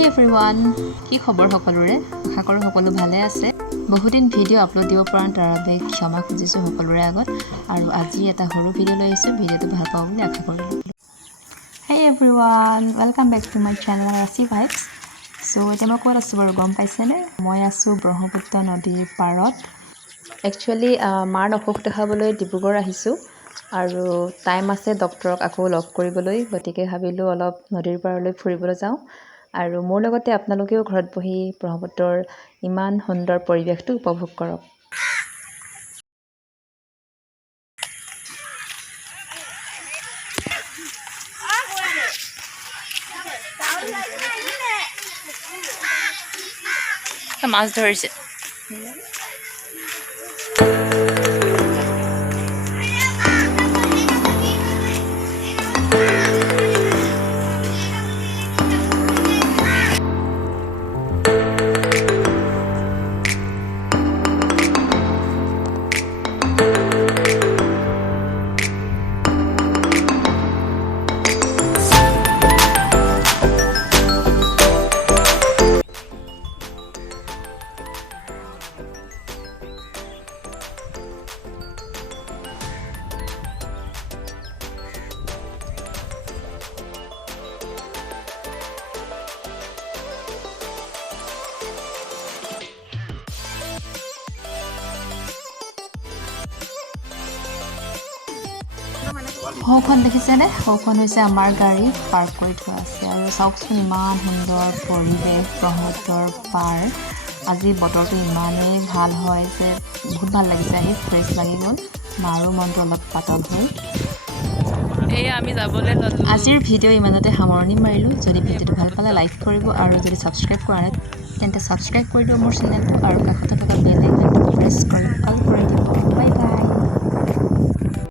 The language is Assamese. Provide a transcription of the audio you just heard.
Hey everyone, কি খবৰ সকলোৰে আশা কৰোঁ সকলো ভালে আছে বহুদিন ভিডিঅ' আপলোড দিব পৰা তাৰ বাবে ক্ষমা খুজিছোঁ সকলোৰে আগত আৰু আজি এটা সৰু ভিডিঅ' লৈ আহিছোঁ ভিডিঅ'টো ভাল পাব বুলি আশা কৰিলোঁ Hey everyone, welcome back to my channel Rasi Vibes So এতিয়া মই ক'ত আছোঁ বাৰু গম পাইছেনে মই আছোঁ ব্ৰহ্মপুত্ৰ নদীৰ পাৰত Actually মাৰ অসুখ দেখাবলৈ ডিব্ৰুগড় আহিছোঁ আৰু টাইম আছে ডক্টৰক আকৌ লগ কৰিবলৈ গতিকে ভাবিলোঁ অলপ নদীৰ পাৰলৈ ফুৰিবলৈ যাওঁ আৰু মোৰ লগতে আপোনালোকেও ঘৰত বহি ব্ৰহ্মপুত্ৰৰ ইমান সুন্দৰ পৰিৱেশটো উপভোগ কৰক মাছ ধৰিছে সৌখন দেখিছেনে সৌখন হৈছে আমাৰ গাড়ী পাৰ্ক কৰি থোৱা আছে আৰু চাওকচোন ইমান সুন্দৰ পৰিৱেশ ব্ৰহ্মপুত্ৰৰ পাৰ আজি বতৰটো ইমানেই ভাল হয় যে বহুত ভাল লাগিছে আহি ফ্ৰেছ লাগি গ'ল মাৰো মনটো অলপ পাতল হ'ল আমি যাবলৈ ল'লোঁ আজিৰ ভিডিঅ' ইমানতে সামৰণি মাৰিলোঁ যদি ভিডিঅ'টো ভাল পালে লাইক কৰিব আৰু যদি ছাবস্ক্ৰাইব কৰা নাই তেন্তে ছাবস্ক্ৰাইব কৰি দিব মোৰ চেনেলটো আৰু কাষতে থকা বেল আইকনটো প্ৰেছ কৰি অল কৰি